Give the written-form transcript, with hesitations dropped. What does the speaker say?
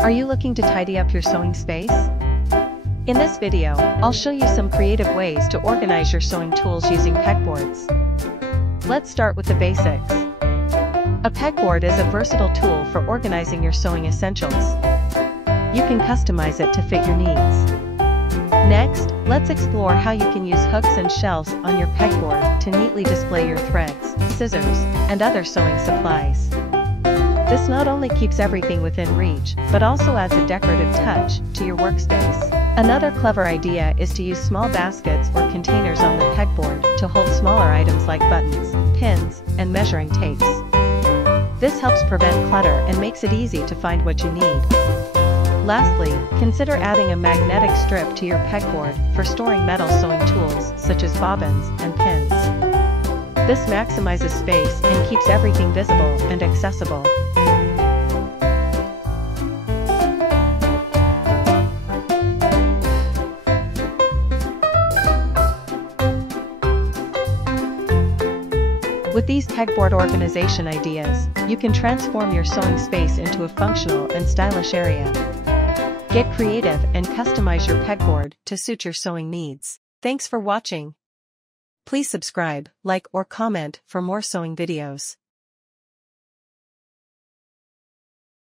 Are you looking to tidy up your sewing space? In this video, I'll show you some creative ways to organize your sewing tools using pegboards. Let's start with the basics. A pegboard is a versatile tool for organizing your sewing essentials. You can customize it to fit your needs. Next, let's explore how you can use hooks and shelves on your pegboard to neatly display your threads, scissors, and other sewing supplies. This not only keeps everything within reach, but also adds a decorative touch to your workspace. Another clever idea is to use small baskets or containers on the pegboard to hold smaller items like buttons, pins, and measuring tapes. This helps prevent clutter and makes it easy to find what you need. Lastly, consider adding a magnetic strip to your pegboard for storing metal sewing tools such as bobbins and pins. This maximizes space and keeps everything visible and accessible. With these pegboard organization ideas, you can transform your sewing space into a functional and stylish area. Get creative and customize your pegboard to suit your sewing needs. Thanks for watching. Please subscribe, like, or comment for more sewing videos.